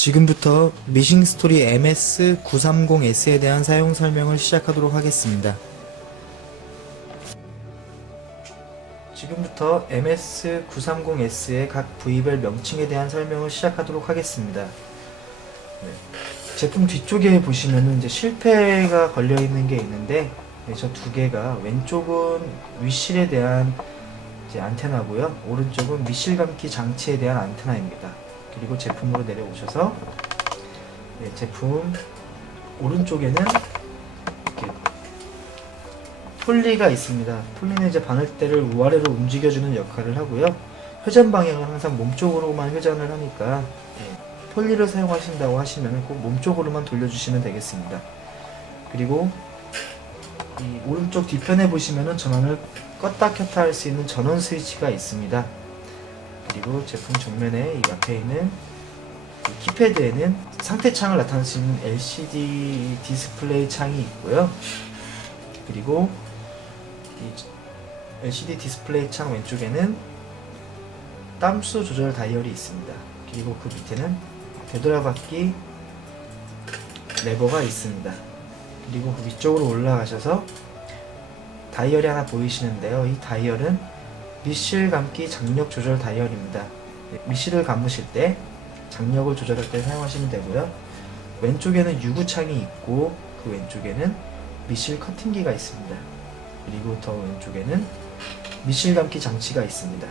지금부터 미싱스토리 MS930S에 대한 사용 설명을 시작하도록 하겠습니다. 지금부터 MS930S의 각 부위별 명칭에 대한 설명을 시작하도록 하겠습니다. 제품 뒤쪽에 보시면은 이제 실패가 걸려 있는 게 있는데, 저 두 개가 왼쪽은 위실에 대한 이제 안테나고요, 오른쪽은 미실 감기 장치에 대한 안테나입니다. 그리고 제품으로 내려오셔서 제품 오른쪽에는 이렇게 폴리가 있습니다. 폴리는 이제 바늘대를 우아래로 움직여주는 역할을 하고요. 회전 방향은 항상 몸쪽으로만 회전을 하니까 폴리를 사용하신다고 하시면 꼭 몸쪽으로만 돌려주시면 되겠습니다. 그리고 이 오른쪽 뒤편에 보시면은 전원을 껐다 켰다 할 수 있는 전원 스위치가 있습니다. 그리고 제품 정면에 이 앞에 있는 이 키패드에는 상태창을 나타낼 수 있는 LCD 디스플레이 창이 있고요. 그리고 이 LCD 디스플레이 창 왼쪽에는 땀수 조절 다이얼이 있습니다. 그리고 그 밑에는 되돌아받기 레버가 있습니다. 그리고 그 위쪽으로 올라가셔서 다이얼이 하나 보이시는데요. 이 다이얼은 미실 감기 장력 조절 다이얼입니다. 미실을 감으실 때 장력을 조절할 때 사용하시면 되고요. 왼쪽에는 유구창이 있고 그 왼쪽에는 미실 커팅기가 있습니다. 그리고 더 왼쪽에는 미실 감기 장치가 있습니다.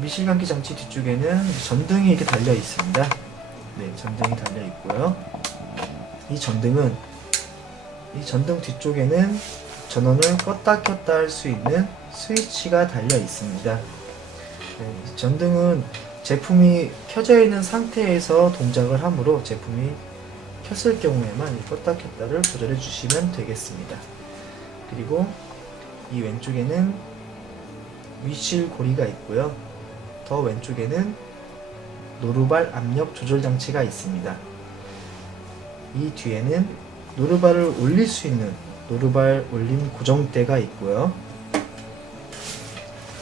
미실 감기 장치 뒤쪽에는 전등이 이렇게 달려 있습니다. 전등이 달려 있고요. 이 전등 뒤쪽에는 전원을 껐다 켰다 할 수 있는 스위치가 달려 있습니다. 전등은 제품이 켜져 있는 상태에서 동작을 하므로 제품이 켰을 경우에만 껐다 켰다를 조절해 주시면 되겠습니다. 그리고 이 왼쪽에는 위실 고리가 있고요. 더 왼쪽에는 노루발 압력 조절 장치가 있습니다. 이 뒤에는 노루발을 올릴 수 있는 노루발 올림 고정대가 있고요.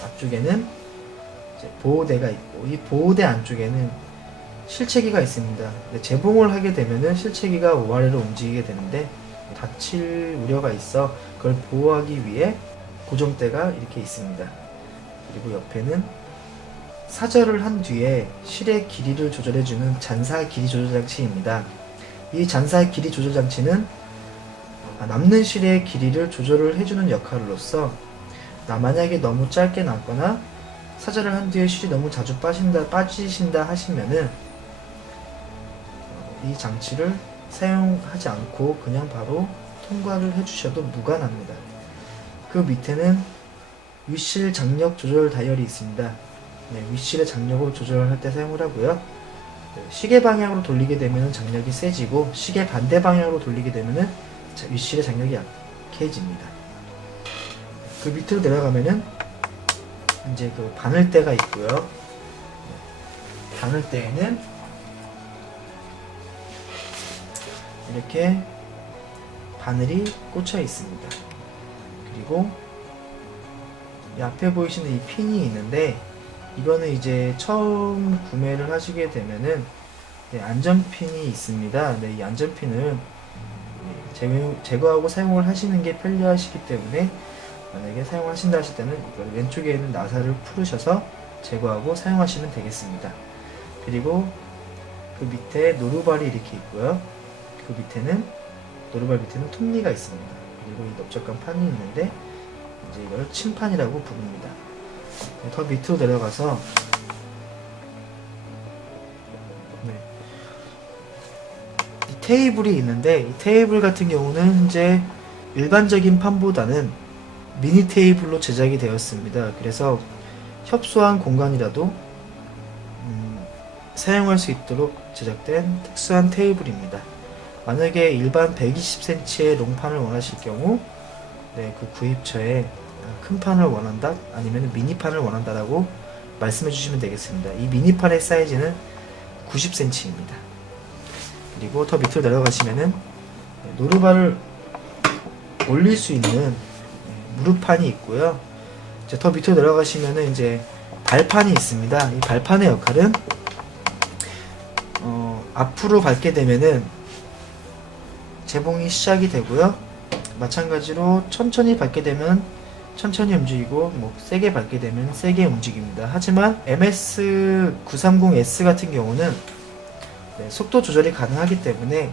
앞쪽에는 보호대가 있고, 이 보호대 안쪽에는 실체기가 있습니다. 재봉을 하게 되면은 실체기가 위아래로 움직이게 되는데 다칠 우려가 있어 그걸 보호하기 위해 고정대가 이렇게 있습니다. 그리고 옆에는 사절을 한 뒤에 실의 길이를 조절해주는 잔사 길이 조절 장치입니다. 이 잔사 길이 조절 장치는 남는 실의 길이를 조절을 해주는 역할로서 만약에 너무 짧게 남거나 사절을 한 뒤에 실이 너무 자주 빠지신다 하시면은 이 장치를 사용하지 않고 그냥 바로 통과를 해주셔도 무관합니다. 그 밑에는 위실 장력 조절 다이얼이 있습니다. 위실의 장력을 조절할 때 사용을 하고요. 시계 방향으로 돌리게 되면 장력이 세지고 시계 반대 방향으로 돌리게 되면 위실의 장력이 약해집니다. 그 밑으로 내려가면은 이제 그 바늘대가 있고요. 바늘대에는 이렇게 바늘이 꽂혀 있습니다. 그리고 이 앞에 보이시는 이 핀이 있는데, 이거는 이제 처음 구매를 하시게 되면은 안전핀이 있습니다. 이 안전핀을 제거하고 사용을 하시는 게 편리하시기 때문에 만약에 사용하신다 하실 때는 이걸 왼쪽에 있는 나사를 풀으셔서 제거하고 사용하시면 되겠습니다. 그리고 그 밑에 노루발이 이렇게 있고요. 그 밑에는 노루발 밑에는 톱니가 있습니다. 그리고 이 넓적한 판이 있는데 이제 이걸 침판이라고 부릅니다. 더 밑으로 내려가서 이 테이블이 있는데, 이 테이블 같은 경우는 현재 일반적인 판보다는 미니 테이블로 제작이 되었습니다. 그래서 협소한 공간이라도 사용할 수 있도록 제작된 특수한 테이블입니다. 만약에 일반 120cm의 롱판을 원하실 경우 그 구입처에 큰 판을 원한다, 아니면 미니판을 원한다라고 말씀해 주시면 되겠습니다. 이 미니판의 사이즈는 90cm입니다. 그리고 더 밑으로 내려가시면은 노루발을 올릴 수 있는 무릎판이 있고요. 이제 더 밑으로 내려가시면은 이제 발판이 있습니다. 이 발판의 역할은 앞으로 밟게 되면은 재봉이 시작이 되고요. 마찬가지로 천천히 밟게 되면 천천히 움직이고 뭐 세게 밟게 되면 세게 움직입니다. 하지만 MS930S 같은 경우는 속도 조절이 가능하기 때문에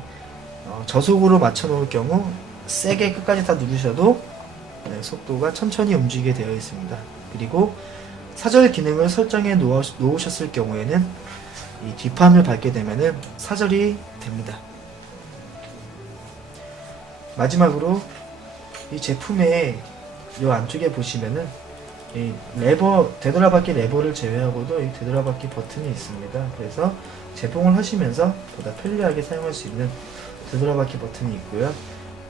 저속으로 맞춰 놓을 경우 세게 끝까지 다 누르셔도 속도가 천천히 움직이게 되어 있습니다. 그리고 사절 기능을 설정해 놓으셨을 경우에는 이 뒷판을 밟게 되면은 사절이 됩니다. 마지막으로 이 제품의 이 안쪽에 보시면은 이 레버, 되돌아받기 레버를 제외하고도 이 되돌아받기 버튼이 있습니다. 그래서 재봉을 하시면서 보다 편리하게 사용할 수 있는 되돌아받기 버튼이 있고요.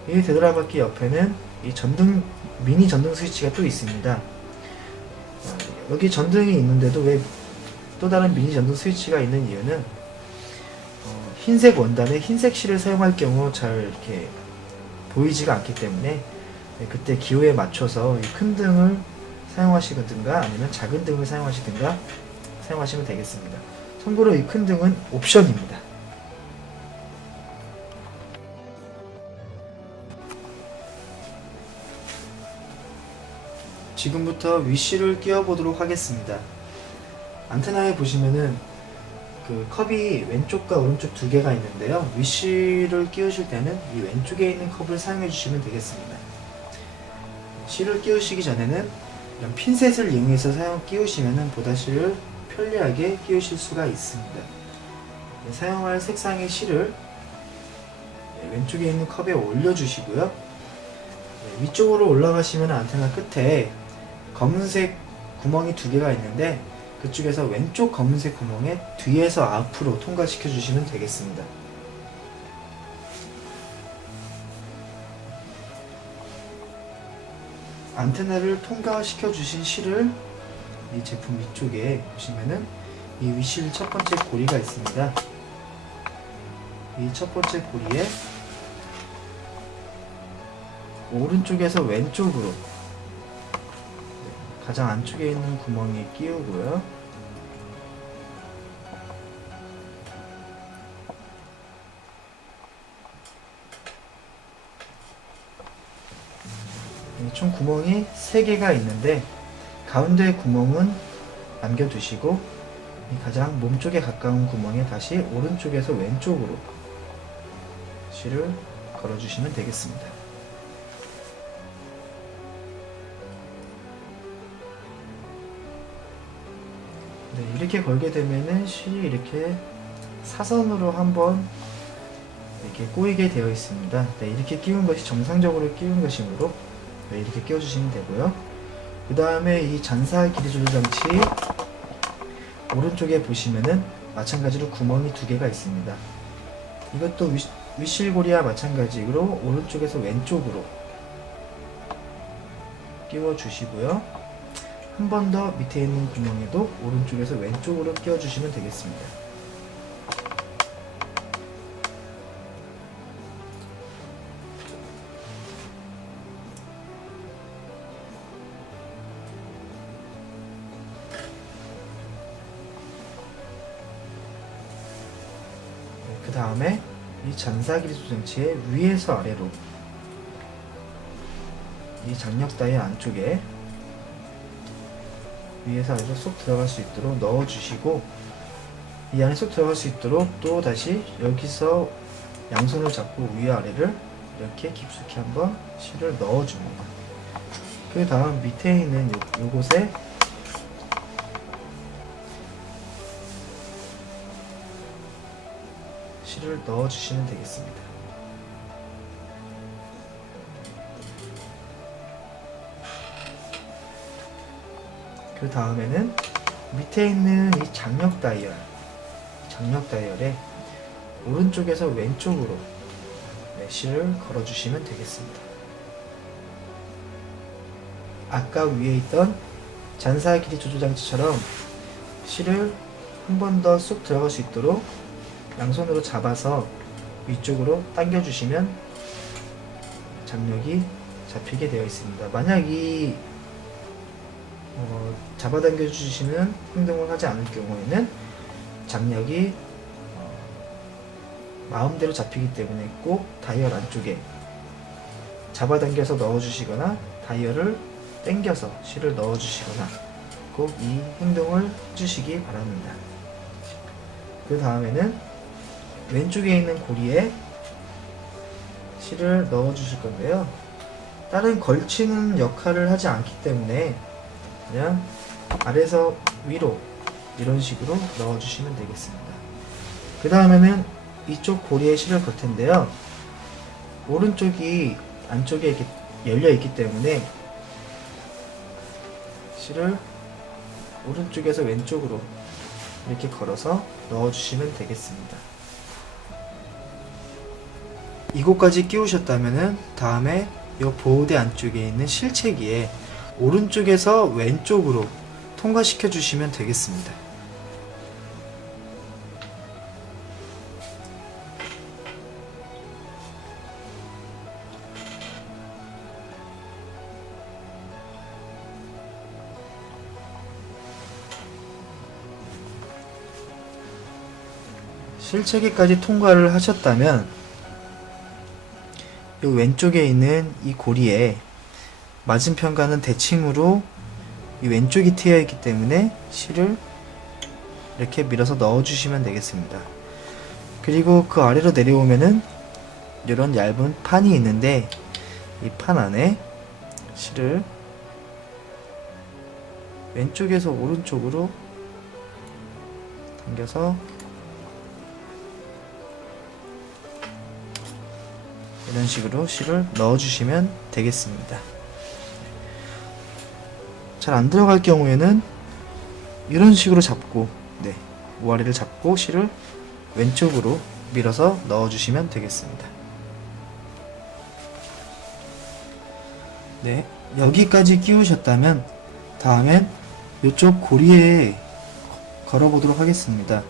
이 되돌아받기 옆에는 이 전등, 미니 전등 스위치가 또 있습니다. 여기 전등이 있는데도 왜 또 다른 미니 전등 스위치가 있는 이유는 흰색 원단에 흰색 실을 사용할 경우 잘 이렇게 보이지가 않기 때문에 그때 기호에 맞춰서 이 큰 등을 사용하시든가 아니면 작은 등을 사용하시든가 사용하시면 되겠습니다. 참고로 이 큰 등은 옵션입니다. 지금부터 위시를 끼워 보도록 하겠습니다. 안테나에 보시면은 그 컵이 왼쪽과 오른쪽 두 개가 있는데요. 위시를 끼우실 때는 이 왼쪽에 있는 컵을 사용해 주시면 되겠습니다. 실을 끼우시기 전에는 이런 핀셋을 이용해서 끼우시면 보다 실을 편리하게 끼우실 수가 있습니다. 사용할 색상의 실을 왼쪽에 있는 컵에 올려주시고요. 위쪽으로 올라가시면 안테나 끝에 검은색 구멍이 두 개가 있는데 그쪽에서 왼쪽 검은색 구멍에 뒤에서 앞으로 통과시켜 주시면 되겠습니다. 안테나를 통과시켜 주신 실을 이 제품 위쪽에 보시면은 이 위실 첫 번째 고리가 있습니다. 이 첫 번째 고리에 오른쪽에서 왼쪽으로 가장 안쪽에 있는 구멍에 끼우고요. 총 구멍이 3개가 있는데 가운데 구멍은 남겨두시고 가장 몸쪽에 가까운 구멍에 다시 오른쪽에서 왼쪽으로 실을 걸어주시면 되겠습니다. 네, 이렇게 걸게 되면은 실이 이렇게 사선으로 한번 이렇게 꼬이게 되어 있습니다. 네, 이렇게 끼운 것이 정상적으로 끼운 것이므로 네, 이렇게 끼워주시면 되고요. 그 다음에 이 잔사 길이 조절 장치 오른쪽에 보시면은 마찬가지로 구멍이 2개가 있습니다. 이것도 위실고리와 마찬가지로 오른쪽에서 왼쪽으로 끼워 주시고요. 한 번 더 밑에 있는 구멍에도 오른쪽에서 왼쪽으로 끼워 주시면 되겠습니다. 그 다음에 이 잔사길이 조정치의 위에서 아래로 이 장력 다이 안쪽에 위에서 아래로 쏙 들어갈 수 있도록 넣어주시고 이 안에 쏙 들어갈 수 있도록 또 다시 여기서 양손을 잡고 위아래를 이렇게 깊숙이 한번 실을 넣어줍니다. 그 다음 밑에 있는 요곳에 실을 넣어주시면 되겠습니다. 그 다음에는 밑에 있는 이 장력 다이얼에 오른쪽에서 왼쪽으로 실을 걸어주시면 되겠습니다. 아까 위에 있던 잔사 길이 조절 장치처럼 실을 한 번 더 쑥 들어갈 수 있도록 양손으로 잡아서 위쪽으로 당겨주시면 장력이 잡히게 되어 있습니다. 만약 이 잡아당겨 주시는 행동을 하지 않을 경우에는 장력이 마음대로 잡히기 때문에 꼭 다이얼 안쪽에 잡아당겨서 넣어주시거나 다이얼을 당겨서 실을 넣어주시거나 꼭 이 행동을 해주시기 바랍니다. 그 다음에는 왼쪽에 있는 고리에 실을 넣어주실 건데요. 다른 걸치는 역할을 하지 않기 때문에 그냥 아래에서 위로 이런 식으로 넣어주시면 되겠습니다. 그 다음에는 이쪽 고리에 실을 걸 텐데요. 오른쪽이 안쪽에 이렇게 열려 있기 때문에 실을 오른쪽에서 왼쪽으로 이렇게 걸어서 넣어주시면 되겠습니다. 이곳까지 끼우셨다면은 다음에 이 보호대 안쪽에 있는 실체기에 오른쪽에서 왼쪽으로 통과시켜 주시면 되겠습니다. 실체기까지 통과를 하셨다면 이 왼쪽에 있는 이 고리에 맞은편과는 대칭으로 이 왼쪽이 트여 있기 때문에 실을 이렇게 밀어서 넣어 주시면 되겠습니다. 그리고 그 아래로 내려오면은 이런 얇은 판이 있는데 이 판 안에 실을 왼쪽에서 오른쪽으로 당겨서 이런 식으로 실을 넣어주시면 되겠습니다. 잘 안 들어갈 경우에는 이런 식으로 잡고 모아리를 잡고 실을 왼쪽으로 밀어서 넣어주시면 되겠습니다. 여기까지 끼우셨다면 다음엔 이쪽 고리에 걸어보도록 하겠습니다.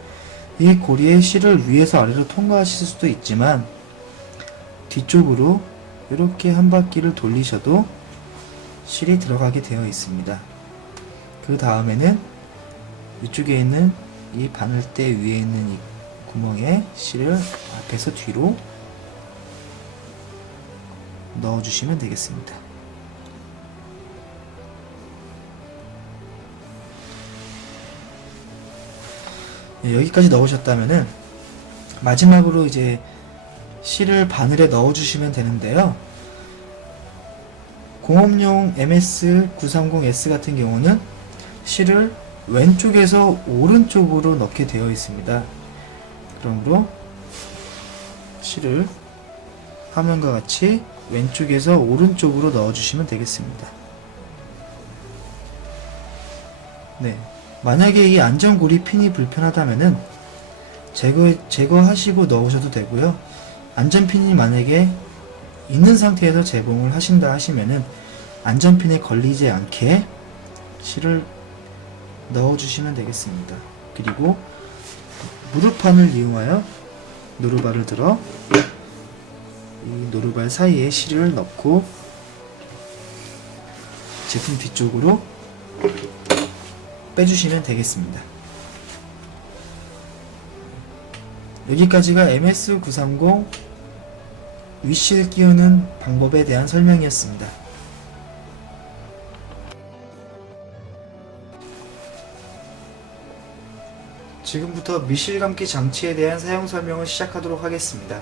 이 고리에 실을 위에서 아래로 통과하실 수도 있지만 뒤쪽으로 이렇게 한 바퀴를 돌리셔도 실이 들어가게 되어 있습니다. 그 다음에는 이쪽에 있는 이 바늘대 위에 있는 이 구멍에 실을 앞에서 뒤로 넣어주시면 되겠습니다. 여기까지 넣으셨다면은 마지막으로 이제 실을 바늘에 넣어주시면 되는데요. 공업용 MS930S 같은 경우는 실을 왼쪽에서 오른쪽으로 넣게 되어 있습니다. 그러므로 실을 화면과 같이 왼쪽에서 오른쪽으로 넣어주시면 되겠습니다. 만약에 이 안전고리 핀이 불편하다면은 제거하시고 넣으셔도 되고요. 안전핀이 만약에 있는 상태에서 재봉을 하신다 하시면은 안전핀에 걸리지 않게 실을 넣어주시면 되겠습니다. 그리고 무릎판을 이용하여 노루발을 들어 이 노루발 사이에 실을 넣고 제품 뒤쪽으로 빼주시면 되겠습니다. 여기까지가 MS930 윗실 끼우는 방법에 대한 설명이었습니다. 지금부터 미실 감기 장치에 대한 사용 설명을 시작하도록 하겠습니다.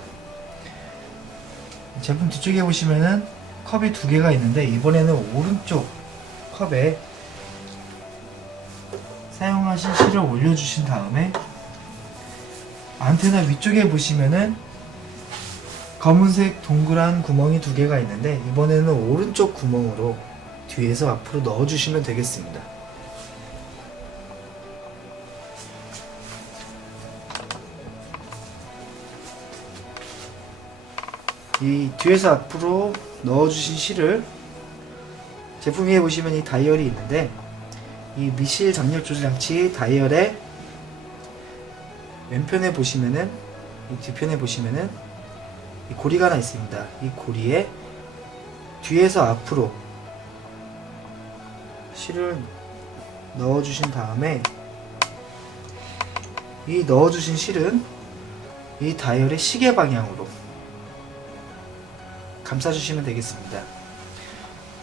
제품 뒤쪽에 보시면은 컵이 두 개가 있는데 이번에는 오른쪽 컵에 사용하신 실을 올려주신 다음에 안테나 위쪽에 보시면은 검은색 동그란 구멍이 두 개가 있는데 이번에는 오른쪽 구멍으로 뒤에서 앞으로 넣어주시면 되겠습니다. 이 뒤에서 앞으로 넣어주신 실을 제품 위에 보시면 이 다이얼이 있는데 이 미실 장력 조절 장치 다이얼의 왼편에 보시면은 이 뒤편에 보시면은 이 고리가 하나 있습니다. 이 고리에 뒤에서 앞으로 실을 넣어주신 다음에 이 넣어주신 실은 이 다이얼의 시계 방향으로 감싸주시면 되겠습니다.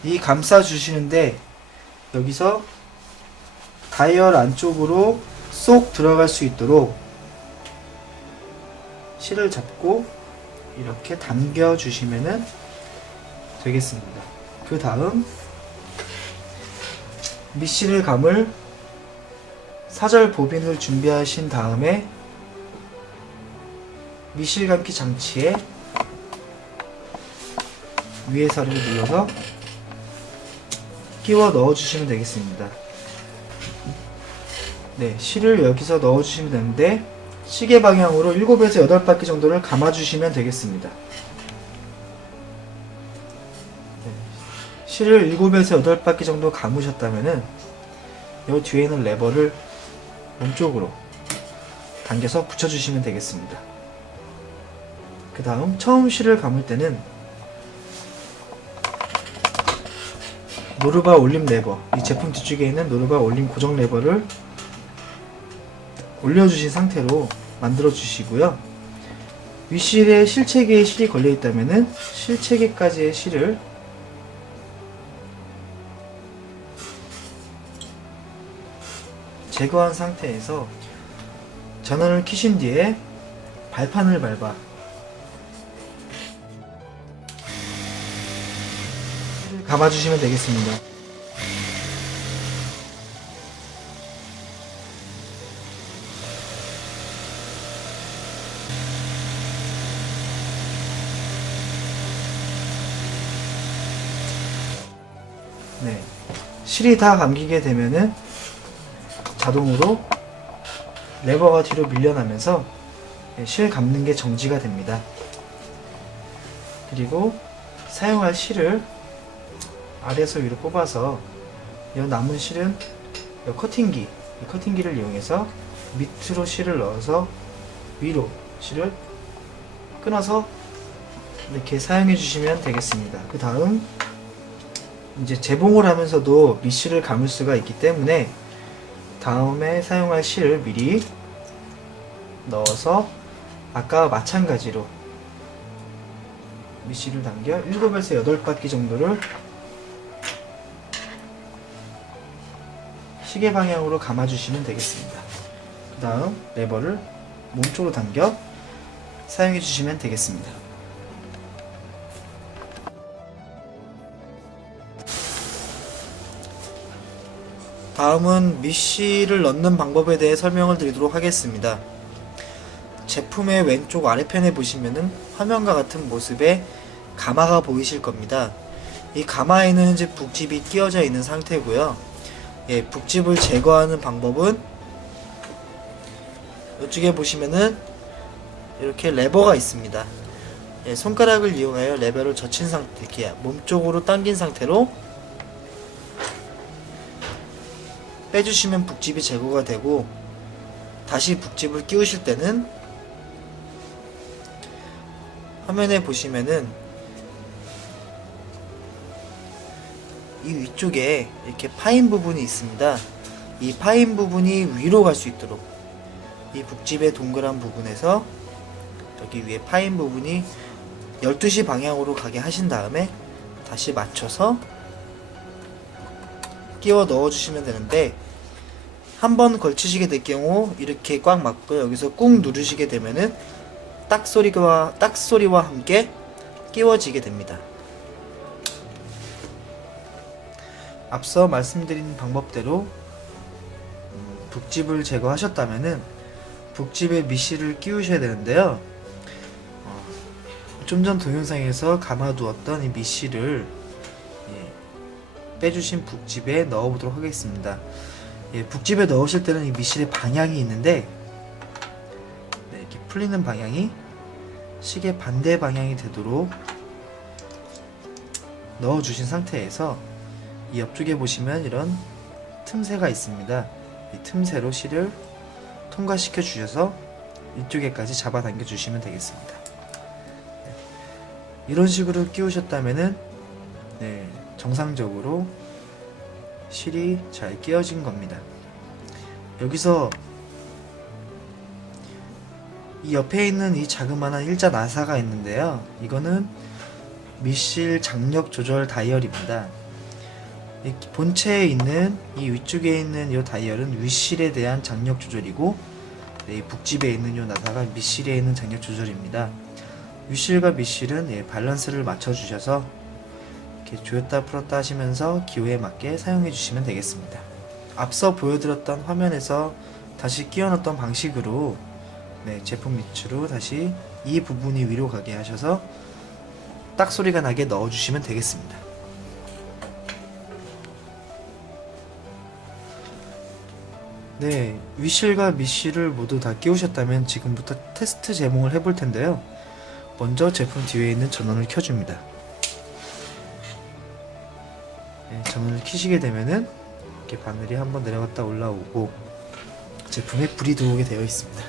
이 감싸주시는데 여기서 다이얼 안쪽으로 쏙 들어갈 수 있도록 실을 잡고 이렇게 당겨 주시면 되겠습니다. 그 다음 밑실을 감을 사절 보빈을 준비하신 다음에 밑실 감기 장치에 위에서리를 눌러서 끼워 넣어 주시면 되겠습니다. 네, 실을 여기서 넣어 주시면 되는데 시계 방향으로 7에서 8바퀴 정도를 감아 주시면 되겠습니다. 네, 실을 7에서 8바퀴 정도 감으셨다면은 이 뒤에 있는 레버를 몸쪽으로 당겨서 붙여 주시면 되겠습니다. 그 다음 처음 실을 감을 때는 노르바 올림 레버, 이 제품 뒤쪽에 있는 노르바 올림 고정 레버를 올려주신 상태로 만들어 주시고요. 윗실에 실체계에 실이 걸려 있다면은 실체계까지의 실을 제거한 상태에서 전원을 켜신 뒤에 발판을 밟아 감아주시면 되겠습니다. 네, 실이 다 감기게 되면은 자동으로 레버가 뒤로 밀려나면서 실 감는 게 정지가 됩니다. 그리고 사용할 실을 아래에서 위로 뽑아서 이 남은 실은 이 커팅기를 이용해서 밑으로 실을 넣어서 위로 실을 끊어서 이렇게 사용해 주시면 되겠습니다. 그 다음 이제 재봉을 하면서도 밑실을 감을 수가 있기 때문에 다음에 사용할 실을 미리 넣어서 아까와 마찬가지로 밑실을 당겨 7에서 8바퀴 정도를 시계 방향으로 감아주시면 되겠습니다. 그 다음 레버를 몸쪽으로 당겨 사용해 주시면 되겠습니다. 다음은 밑실을 넣는 방법에 대해 설명을 드리도록 하겠습니다. 제품의 왼쪽 아래편에 보시면은 화면과 같은 모습의 가마가 보이실 겁니다. 이 가마에는 현재 북집이 끼워져 있는 상태고요. 예, 북집을 제거하는 방법은 이쪽에 보시면은 이렇게 레버가 있습니다. 예, 손가락을 이용하여 레버를 젖힌 상태, 이렇게 몸쪽으로 당긴 상태로 빼주시면 북집이 제거가 되고, 다시 북집을 끼우실 때는 화면에 보시면은 이 위쪽에 이렇게 파인 부분이 있습니다. 이 파인 부분이 위로 갈 수 있도록 이 북집의 동그란 부분에서 여기 위에 파인 부분이 12시 방향으로 가게 하신 다음에 다시 맞춰서 끼워 넣어 주시면 되는데, 한번 걸치시게 될 경우 이렇게 꽉 맞고 여기서 꾹 누르시게 되면은 딱 소리와 함께 끼워지게 됩니다. 앞서 말씀드린 방법대로 북집을 제거하셨다면은 북집에 밑실을 끼우셔야 되는데요. 좀 전 동영상에서 감아두었던 이 밑실을 빼주신 북집에 넣어보도록 하겠습니다. 북집에 넣으실 때는 이 밑실의 방향이 있는데, 이렇게 풀리는 방향이 시계 반대 방향이 되도록 넣어주신 상태에서 이 옆쪽에 보시면 이런 틈새가 있습니다. 이 틈새로 실을 통과시켜 주셔서 이쪽에까지 잡아당겨 주시면 되겠습니다. 이런 식으로 끼우셨다면은 정상적으로 실이 잘 끼워진 겁니다. 여기서 이 옆에 있는 이 자그마한 일자 나사가 있는데요. 이거는 미실 장력 조절 다이얼입니다. 이 본체에 있는 이 위쪽에 있는 이 다이얼은 위실에 대한 장력 조절이고, 이 북집에 있는 이 나사가 미실에 있는 장력 조절입니다. 위실과 미실은 밸런스를 맞춰주셔서 이렇게 조였다 풀었다 하시면서 기호에 맞게 사용해 주시면 되겠습니다. 앞서 보여드렸던 화면에서 다시 끼워 넣었던 방식으로 제품 밑으로 다시 이 부분이 위로 가게 하셔서 딱 소리가 나게 넣어 주시면 되겠습니다. 위실과 미실을 모두 다 끼우셨다면 지금부터 테스트 제봉을 해볼 텐데요. 먼저 제품 뒤에 있는 전원을 켜줍니다. 전원을 켜시게 되면은 이렇게 바늘이 한번 내려갔다 올라오고 제품에 불이 들어오게 되어 있습니다.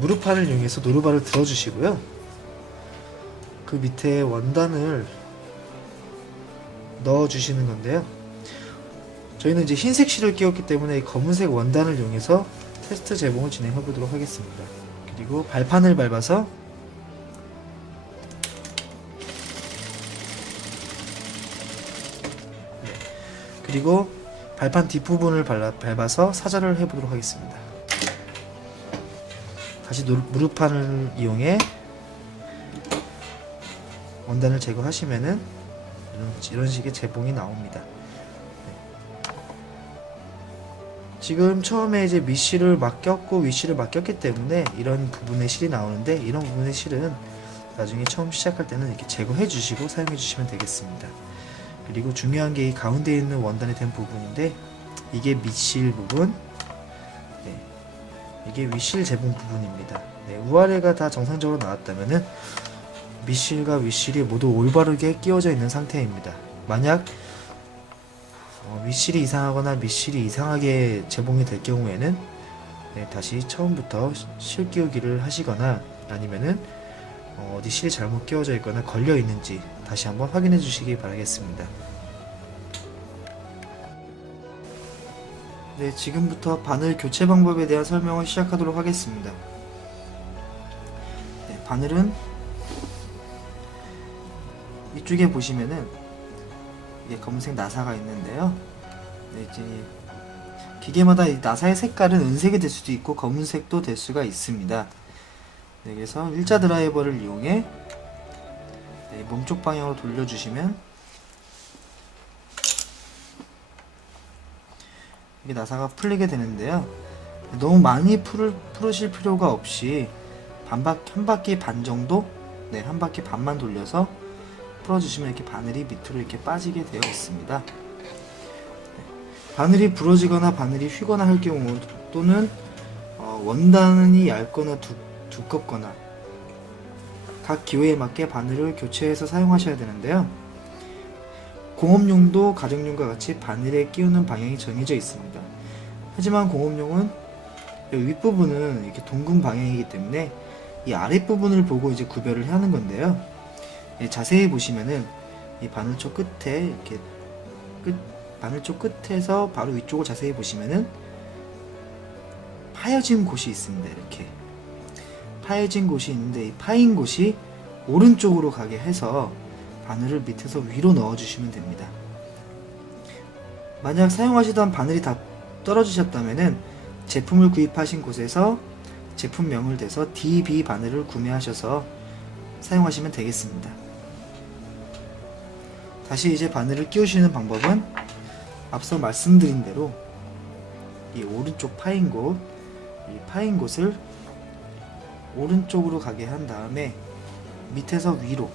무릎판을 이용해서 노루발을 들어주시고요. 그 밑에 원단을 넣어주시는 건데요. 저희는 이제 흰색 실을 끼웠기 때문에 검은색 원단을 이용해서 테스트 제봉을 진행해 보도록 하겠습니다. 그리고 발판을 밟아서 그리고 발판 뒷부분을 밟아서 사절을 해보도록 하겠습니다. 다시 무릎판을 이용해 원단을 제거하시면은 이런 식의 제봉이 나옵니다. 지금 처음에 이제 밑실을 막 꼈고 윗실을 막 꼈기 때문에 이런 부분의 실이 나오는데, 이런 부분의 실은 나중에 처음 시작할 때는 이렇게 제거해 주시고 사용해 주시면 되겠습니다. 그리고 중요한 게 이 가운데 있는 원단이 된 부분인데, 이게 밑실 부분, 이게 윗실 제봉 부분입니다. 우아래가 다 정상적으로 나왔다면은 밑실과 윗실이 모두 올바르게 끼워져 있는 상태입니다. 만약 윗실이 이상하거나 밑실이 이상하게 제봉이 될 경우에는 다시 처음부터 실 끼우기를 하시거나, 아니면은 어디 실이 잘못 끼워져 있거나 걸려 있는지 다시 한번 확인해 주시기 바라겠습니다. 지금부터 바늘 교체 방법에 대한 설명을 시작하도록 하겠습니다. 바늘은 이쪽에 보시면은 이게 검은색 나사가 있는데요. 이제 기계마다 이 나사의 색깔은 은색이 될 수도 있고 검은색도 될 수가 있습니다. 그래서 일자 드라이버를 이용해 몸쪽 방향으로 돌려주시면 이게 나사가 풀리게 되는데요. 너무 많이 풀으실 필요가 없이 한 바퀴 반 정도, 한 바퀴 반만 돌려서 풀어주시면 이렇게 바늘이 밑으로 이렇게 빠지게 되어 있습니다. 바늘이 부러지거나 바늘이 휘거나 할 경우, 또는 원단이 얇거나 두껍거나 각 기호에 맞게 바늘을 교체해서 사용하셔야 되는데요. 공업용도 가정용과 같이 바늘에 끼우는 방향이 정해져 있습니다. 하지만 공업용은 윗부분은 이렇게 동근 방향이기 때문에 이 아랫부분을 보고 이제 구별을 하는 건데요. 자세히 보시면은 이 바늘 쪽 끝에 이렇게 바늘 쪽 끝에서 바로 위쪽을 자세히 보시면은 파여진 곳이 있습니다. 이렇게 파여진 곳이 있는데, 이 파인 곳이 오른쪽으로 가게 해서 바늘을 밑에서 위로 넣어 주시면 됩니다. 만약 사용하시던 바늘이 다 떨어지셨다면은 제품을 구입하신 곳에서 제품명을 대서 DB 바늘을 구매하셔서 사용하시면 되겠습니다. 다시 이제 바늘을 끼우시는 방법은 앞서 말씀드린 대로 이 오른쪽 파인 곳, 이 파인 곳을 오른쪽으로 가게 한 다음에 밑에서 위로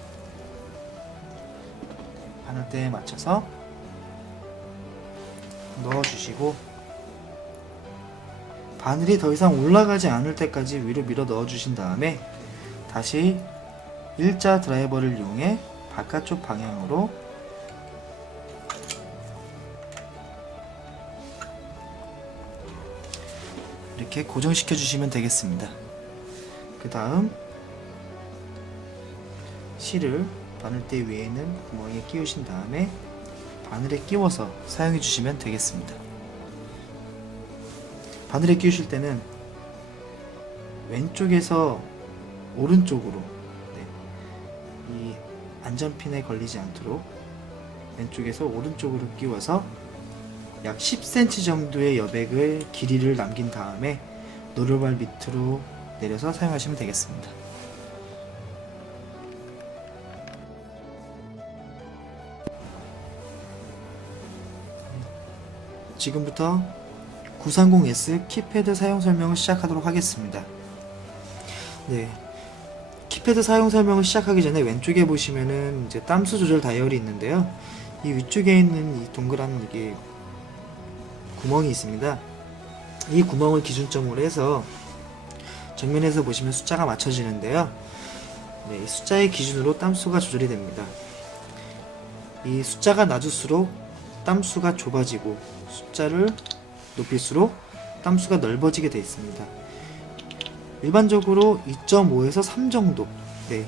바늘대에 맞춰서 넣어주시고, 바늘이 더 이상 올라가지 않을 때까지 위로 밀어 넣어주신 다음에 다시 일자 드라이버를 이용해 바깥쪽 방향으로 이렇게 고정시켜 주시면 되겠습니다. 그 다음 실을 바늘대 위에 있는 구멍에 끼우신 다음에 바늘에 끼워서 사용해 주시면 되겠습니다. 바늘에 끼우실 때는 왼쪽에서 오른쪽으로, 네, 이 안전핀에 걸리지 않도록 왼쪽에서 오른쪽으로 끼워서 약 10cm 정도의 여백을 길이를 남긴 다음에 노루발 밑으로 내려서 사용하시면 되겠습니다. 지금부터 930S 키패드 사용 설명을 시작하도록 하겠습니다. 네, 키패드 사용 설명을 시작하기 전에 왼쪽에 보시면은 이제 땀수 조절 다이얼이 있는데요. 이 위쪽에 있는 이 동그란 이게 구멍이 있습니다. 이 구멍을 기준점으로 해서 정면에서 보시면 숫자가 맞춰지는데요. 네, 이 숫자의 기준으로 땀수가 조절이 됩니다. 이 숫자가 낮을수록 땀수가 좁아지고 숫자를 높일수록 땀수가 넓어지게 되어 있습니다. 일반적으로 2.5에서 3 정도, 네,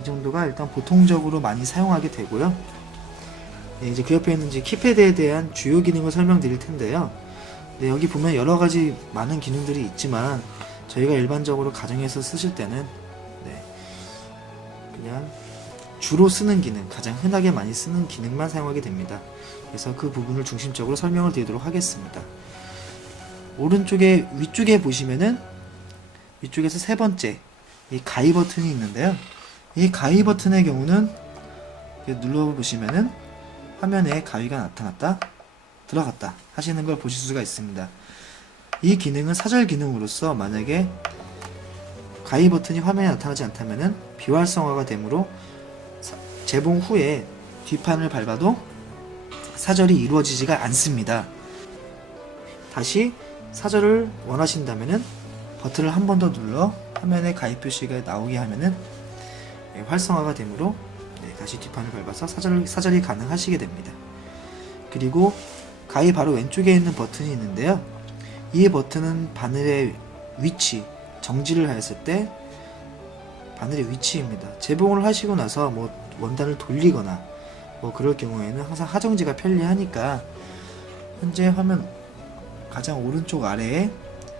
이 정도가 일단 보통적으로 많이 사용하게 되고요. 네, 이제 그 옆에 있는 이제 키패드에 대한 주요 기능을 설명드릴 텐데요. 네, 여기 보면 여러 가지 많은 기능들이 있지만 저희가 일반적으로 가정에서 쓰실 때는 네, 그냥 주로 쓰는 기능, 가장 흔하게 많이 쓰는 기능만 사용하게 됩니다. 그래서 그 부분을 중심적으로 설명을 드리도록 하겠습니다. 오른쪽에 위쪽에 보시면은 위쪽에서 세 번째 이 가위 버튼이 있는데요. 이 가위 버튼의 경우는 눌러보시면은 화면에 가위가 나타났다 들어갔다 하시는 걸 보실 수가 있습니다. 이 기능은 사절 기능으로서 만약에 가위 버튼이 화면에 나타나지 않다면은 비활성화가 되므로 재봉 후에 뒷판을 밟아도 사절이 이루어지지가 않습니다. 다시 사절을 원하신다면은 버튼을 한 번 더 눌러 화면에 가위 표시가 나오게 하면은 활성화가 되므로 다시 뒷판을 밟아서 사절이 가능하시게 됩니다. 그리고 가위 바로 왼쪽에 있는 버튼이 있는데요. 이 버튼은 바늘의 위치, 정지를 하였을 때 바늘의 위치입니다. 재봉을 하시고 나서 뭐 원단을 돌리거나 뭐 그럴 경우에는 항상 하정지가 편리하니까 현재 화면 가장 오른쪽 아래에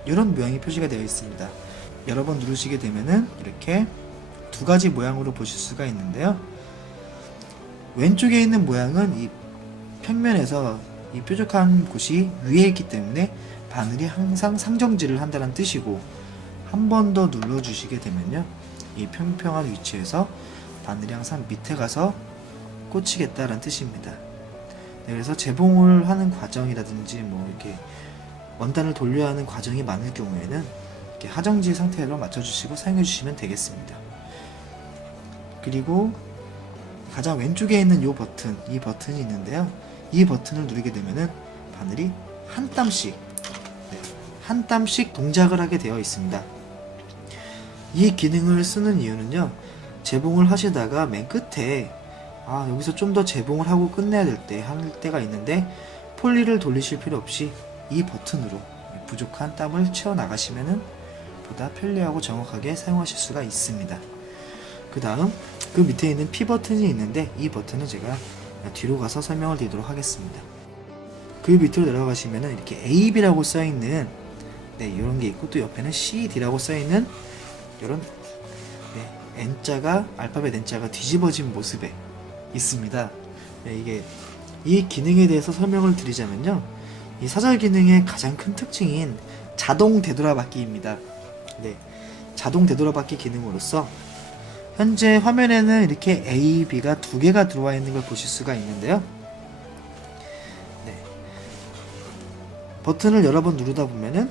이런 모양이 표시가 되어 있습니다. 여러 번 누르시게 되면은 이렇게 두 가지 모양으로 보실 수가 있는데요. 왼쪽에 있는 모양은 이 평면에서 이 뾰족한 곳이 위에 있기 때문에 바늘이 항상 상정지를 한다는 뜻이고, 한 번 더 눌러주시게 되면요, 이 평평한 위치에서 바늘이 항상 밑에 가서 꽂히겠다는 뜻입니다. 네, 그래서 재봉을 하는 과정이라든지 뭐 이렇게 원단을 돌려야 하는 과정이 많을 경우에는 이렇게 하정지 상태로 맞춰주시고 사용해 주시면 되겠습니다. 그리고 가장 왼쪽에 있는 이 버튼이 있는데요. 이 버튼을 누르게 되면은 바늘이 한 땀씩 동작을 하게 되어 있습니다. 이 기능을 쓰는 이유는요, 재봉을 하시다가 맨 끝에 여기서 좀 더 재봉을 하고 끝내야 될 때가 있는데 폴리를 돌리실 필요 없이 이 버튼으로 부족한 땀을 채워 나가시면은 보다 편리하고 정확하게 사용하실 수가 있습니다. 그 다음 그 밑에 있는 P 버튼이 있는데 이 버튼은 제가 뒤로 가서 설명을 드리도록 하겠습니다. 그 밑으로 내려가시면은 이렇게 AB라고 써있는 이런 게 있고, 또 옆에는 CD라고 써있는 이런 N자가 알파벳 N자가 뒤집어진 모습에 있습니다. 이게 이 기능에 대해서 설명을 드리자면요, 이 사절 기능의 가장 큰 특징인 자동 되돌아받기입니다. 자동 되돌아받기 기능으로서 현재 화면에는 이렇게 A, B가 두 개가 들어와 있는 걸 보실 수가 있는데요. 버튼을 여러 번 누르다 보면은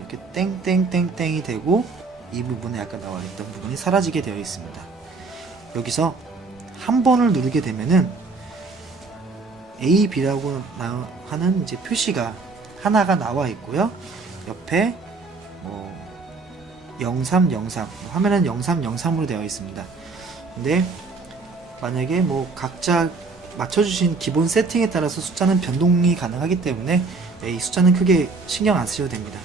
이렇게 땡땡땡땡이 되고 이 부분에 아까 나와 있던 부분이 사라지게 되어 있습니다. 여기서 한 번을 누르게 되면은 A, B라고 하는 이제 표시가 하나가 나와 있고요. 옆에 0303, 화면은 0303으로 되어 있습니다. 근데 만약에 각자 맞춰주신 기본 세팅에 따라서 숫자는 변동이 가능하기 때문에 이 숫자는 크게 신경 안 쓰셔도 됩니다.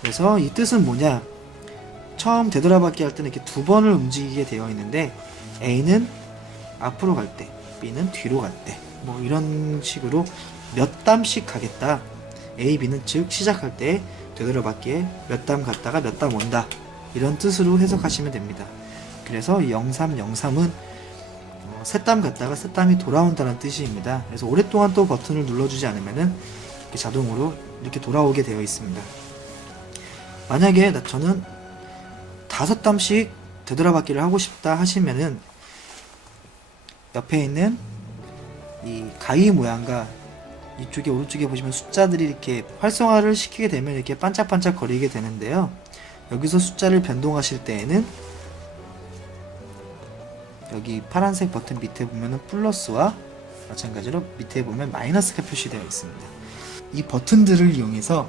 그래서 이 뜻은 뭐냐, 처음 되돌아받기 할 때는 이렇게 두 번을 움직이게 되어 있는데 A는 앞으로 갈 때, B는 뒤로 갈 때, 이런 식으로 몇 땀씩 가겠다. A, B는 즉 시작할 때 되돌아받기에 몇 담 갔다가 몇 담 온다, 이런 뜻으로 해석하시면 됩니다. 그래서 0303은 세 땀 갔다가 세 땀이 돌아온다는 뜻입니다. 그래서 오랫동안 또 버튼을 눌러주지 않으면은 이렇게 자동으로 이렇게 돌아오게 되어 있습니다. 만약에 저는 5땀씩 되돌아받기를 하고 싶다 하시면은 옆에 있는 이 가위 모양과 이쪽에 오른쪽에 보시면 숫자들이 이렇게 활성화를 시키게 되면 이렇게 반짝반짝 거리게 되는데요. 여기서 숫자를 변동하실 때에는 여기 파란색 버튼 밑에 보면은 플러스와 마찬가지로 밑에 보면 마이너스가 표시되어 있습니다. 이 버튼들을 이용해서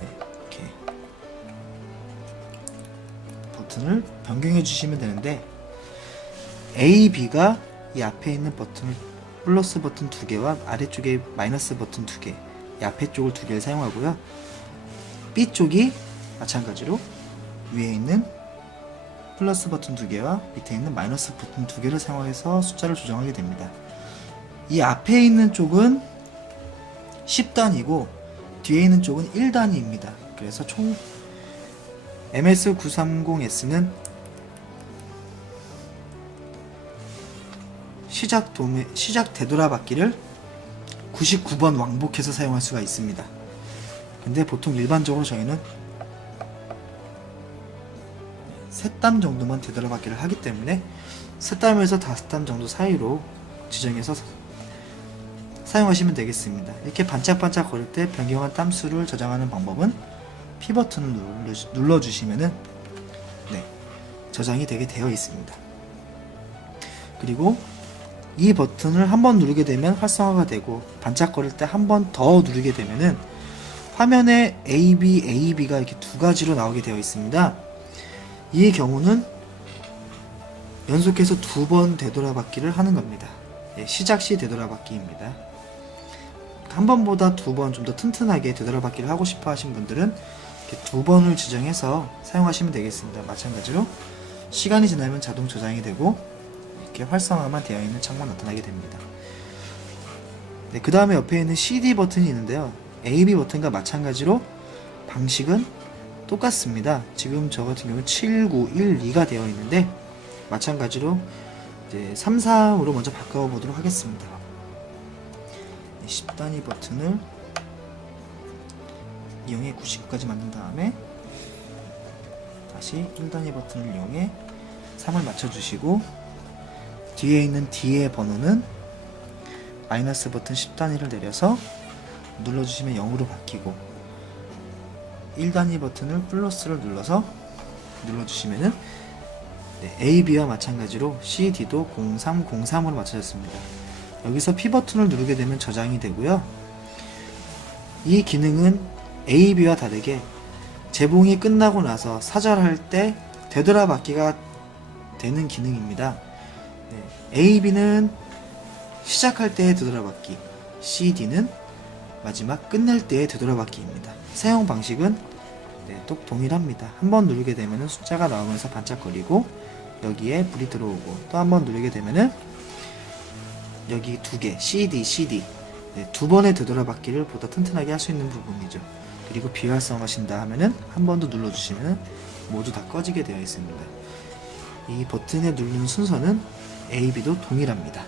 이렇게 버튼을 변경해 주시면 되는데, A, B가 이 앞에 있는 버튼을 플러스 버튼 2개와 아래쪽에 마이너스 버튼 2개, 이 앞에 쪽을 2개를 사용하고요. B 쪽이 마찬가지로 위에 있는 플러스 버튼 2개와 밑에 있는 마이너스 버튼 2개를 사용해서 숫자를 조정하게 됩니다. 이 앞에 있는 쪽은 10단위고 뒤에 있는 쪽은 1단위입니다. 그래서 총 MS930S는 시작 되돌아받기를 99번 왕복해서 사용할 수가 있습니다. 근데 보통 일반적으로 저희는 3땀 정도만 되돌아받기를 하기 때문에 3땀에서 5땀 정도 사이로 지정해서 사용하시면 되겠습니다. 이렇게 반짝반짝 거릴 때 변경한 땀수를 저장하는 방법은 P 버튼을 눌러주시면은 저장이 되게 되어 있습니다. 그리고 이 버튼을 한번 누르게 되면 활성화가 되고, 반짝거릴 때 한 번 더 누르게 되면은 화면에 AB, AB가 이렇게 두 가지로 나오게 되어 있습니다. 이 경우는 연속해서 2번 되돌아받기를 하는 겁니다. 시작 시 되돌아받기입니다. 한 번보다 2번 좀 더 튼튼하게 되돌아받기를 하고 싶어 하신 분들은 이렇게 2번을 지정해서 사용하시면 되겠습니다. 마찬가지로 시간이 지나면 자동 저장이 되고 이렇게 활성화만 되어 있는 창만 나타나게 됩니다. 그 다음에 옆에 있는 CD 버튼이 있는데요. AB 버튼과 마찬가지로 방식은 똑같습니다. 지금 저 같은 경우는 7912가 되어 있는데 마찬가지로 이제 33으로 먼저 바꿔 보도록 하겠습니다. 10단위 버튼을 이용해 99까지 만든 다음에 다시 1단위 버튼을 이용해 3을 맞춰주시고, 뒤에 있는 D의 번호는 마이너스 버튼 10단위를 내려서 눌러주시면 0으로 바뀌고, 1단위 버튼을 플러스를 눌러서 눌러주시면은 AB와 마찬가지로 CD도 0303으로 맞춰졌습니다. 여기서 P 버튼을 누르게 되면 저장이 되고요. 이 기능은 AB와 다르게 재봉이 끝나고 나서 사절할 때 되돌아받기가 되는 기능입니다. AB는 시작할 때의 되돌아받기, CD는 마지막 끝낼 때의 되돌아받기입니다. 사용 방식은 또 동일합니다. 한번 누르게 되면 숫자가 나오면서 반짝거리고, 여기에 불이 들어오고, 또 한번 누르게 되면은 여기 2개 CD 2번의 되돌아받기를 보다 튼튼하게 할 수 있는 부분이죠. 그리고 비활성화하신다 하면은 한 번 더 눌러주시면 모두 다 꺼지게 되어 있습니다. 이 버튼에 누르는 순서는 AB도 동일합니다.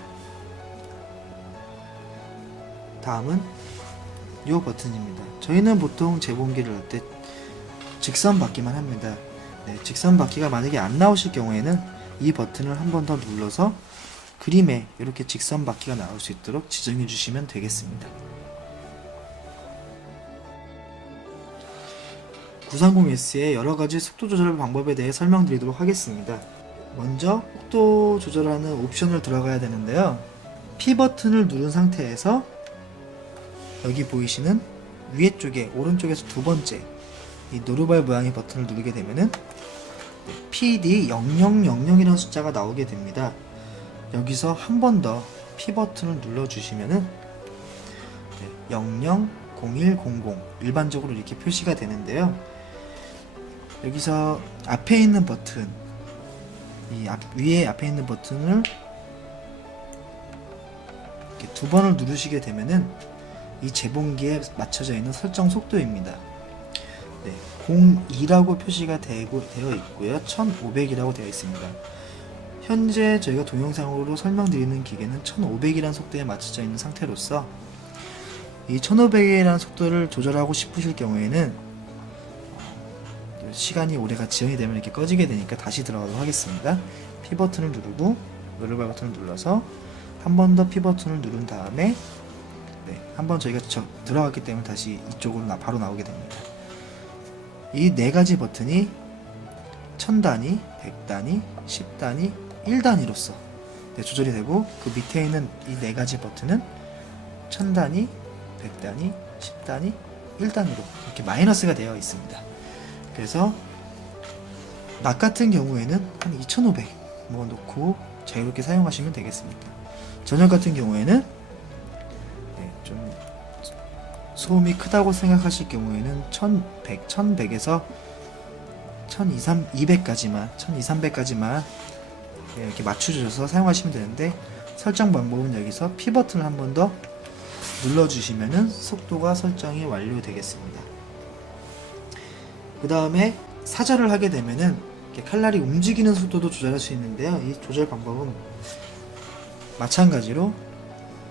다음은 이 버튼입니다. 저희는 보통 재봉기를 할 때 직선 받기만 합니다. 직선 받기가 만약에 안 나오실 경우에는 이 버튼을 한 번 더 눌러서 그림에 이렇게 직선 받기가 나올 수 있도록 지정해 주시면 되겠습니다. 930S의 여러가지 속도 조절 방법에 대해 설명드리도록 하겠습니다. 먼저 속도 조절하는 옵션을 들어가야 되는데요. P 버튼을 누른 상태에서 여기 보이시는 위에 쪽에 오른쪽에서 두 번째 이 노루발 모양의 버튼을 누르게 되면은 PD0000이라는 숫자가 나오게 됩니다. 여기서 한 번 더 P 버튼을 눌러주시면은 000100 일반적으로 이렇게 표시가 되는데요. 여기서 앞에 있는 버튼, 위에 앞에 있는 버튼을 이렇게 두 번을 누르시게 되면은 이 재봉기에 맞춰져 있는 설정 속도입니다. 네, 02라고 표시가 되어 있고요. 1500이라고 되어 있습니다. 현재 저희가 동영상으로 설명드리는 기계는 1500이라는 속도에 맞춰져 있는 상태로서 이 1500이라는 속도를 조절하고 싶으실 경우에는 시간이 오래가 지연이 되면 이렇게 꺼지게 되니까 다시 들어가도록 하겠습니다. P 버튼을 누르고 노르발 버튼을 눌러서 한 번 더 P 버튼을 누른 다음에 한번 저희가 들어갔기 때문에 다시 이쪽으로 바로 나오게 됩니다. 이 네 가지 버튼이 1000단위, 100단위, 10단위, 1단위로서 조절이 되고, 그 밑에 있는 이 네 가지 버튼은 1000단위, 100단위, 10단위, 1단위로 이렇게 마이너스가 되어 있습니다. 그래서 낮 같은 경우에는 한 2500 놓고 자유롭게 사용하시면 되겠습니다. 저녁 같은 경우에는 좀 소음이 크다고 생각하실 경우에는 1100, 1100에서 1200까지만, 1200까지만 이렇게 맞춰주셔서 사용하시면 되는데, 설정 방법은 여기서 P 버튼을 한 번 더 눌러주시면은 속도가 설정이 완료되겠습니다. 그 다음에 사절을 하게 되면은 칼날이 움직이는 속도도 조절할 수 있는데요. 이 조절 방법은 마찬가지로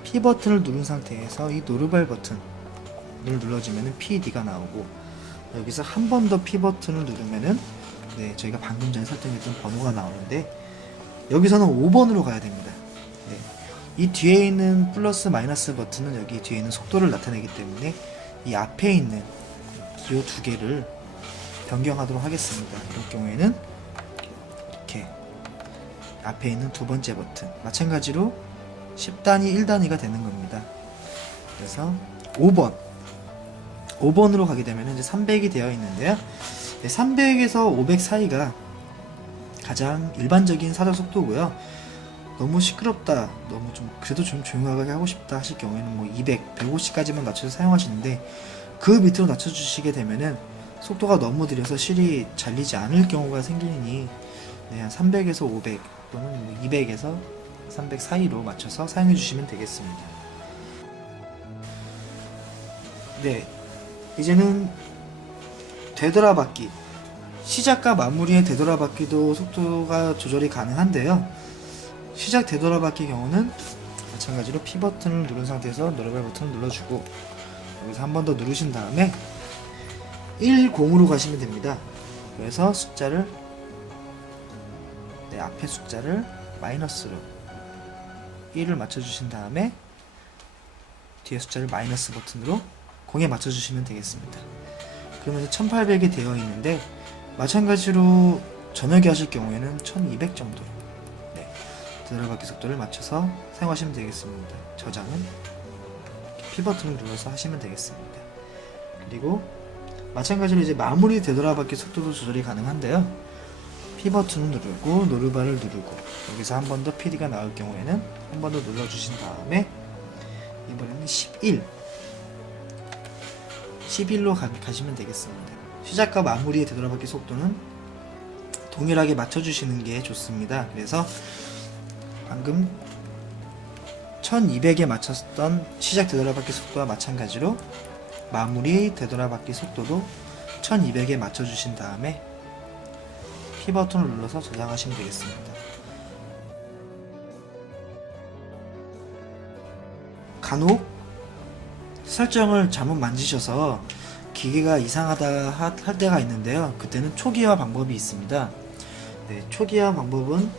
P 버튼을 누른 상태에서 이 노르발 버튼을 눌러주면은 PD가 나오고, 여기서 한 번 더 P 버튼을 누르면은 저희가 방금 전에 설정했던 번호가 나오는데, 여기서는 5번으로 가야 됩니다. 이 뒤에 있는 플러스 마이너스 버튼은 여기 뒤에 있는 속도를 나타내기 때문에 이 앞에 있는 기호 두 개를 변경하도록 하겠습니다. 이럴 경우에는 이렇게 앞에 있는 두 번째 버튼, 마찬가지로 10단위, 1단위가 되는 겁니다. 그래서 5번으로 가게 되면 이제 300이 되어 있는데요. 300에서 500 사이가 가장 일반적인 사절 속도고요. 너무 시끄럽다, 너무 그래도 좀 조용하게 하고 싶다 하실 경우에는 뭐 200, 150까지만 낮춰서 사용하시는데, 그 밑으로 낮춰주시게 되면은 속도가 너무 느려서 실이 잘리지 않을 경우가 생기니 한 300에서 500 또는 뭐 200에서 300 사이로 맞춰서 사용해 주시면 되겠습니다. 이제는 되돌아받기, 시작과 마무리의 되돌아받기도 속도가 조절이 가능한데요. 시작 되돌아받기 경우는 마찬가지로 P 버튼을 누른 상태에서 노르발 버튼을 눌러주고, 여기서 한 번 더 누르신 다음에 10으로 가시면 됩니다. 그래서 숫자를 앞에 숫자를 마이너스로 1을 맞춰주신 다음에 뒤에 숫자를 마이너스 버튼으로 0에 맞춰주시면 되겠습니다. 그러면 1800이 되어 있는데, 마찬가지로 저녁에 하실 경우에는 1200 정도로 되돌아받기 속도를 맞춰서 사용하시면 되겠습니다. 저장은 P 버튼을 눌러서 하시면 되겠습니다. 그리고 마찬가지로 이제 마무리 되돌아받기 속도도 조절이 가능한데요. P 버튼을 누르고 노르발을 누르고 여기서 한 번 더 PD가 나올 경우에는 한 번 더 눌러주신 다음에 이번에는 11로 가시면 되겠습니다. 시작과 마무리의 되돌아받기 속도는 동일하게 맞춰주시는 게 좋습니다. 그래서 방금 1200에 맞췄던 시작 되돌아받기 속도와 마찬가지로 마무리 되돌아받기 속도도 1200에 맞춰주신 다음에 P 버튼을 눌러서 저장하시면 되겠습니다. 간혹 설정을 잘못 만지셔서 기계가 이상하다 할 때가 있는데요. 그때는 초기화 방법이 있습니다. 초기화 방법은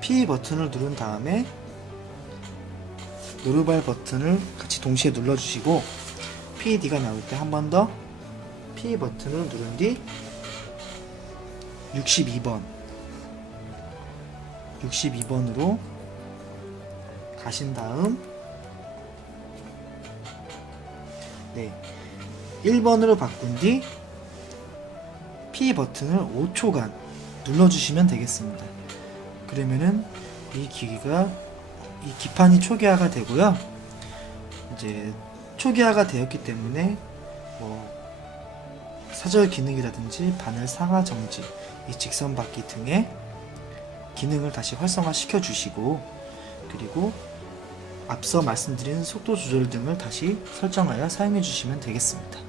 P 버튼을 누른 다음에 노르발 버튼을 같이 동시에 눌러주시고, PD가 나올 때 한 번 더 P 버튼을 누른 뒤 62번으로 가신 다음 1번으로 바꾼 뒤 P 버튼을 5초간 눌러주시면 되겠습니다. 그러면은 이 기기가 이 기판이 초기화가 되고요. 이제 초기화가 되었기 때문에 사절 기능이라든지 바늘 상하 정지, 이 직선 받기 등의 기능을 다시 활성화 시켜 주시고, 그리고 앞서 말씀드린 속도 조절 등을 다시 설정하여 사용해 주시면 되겠습니다.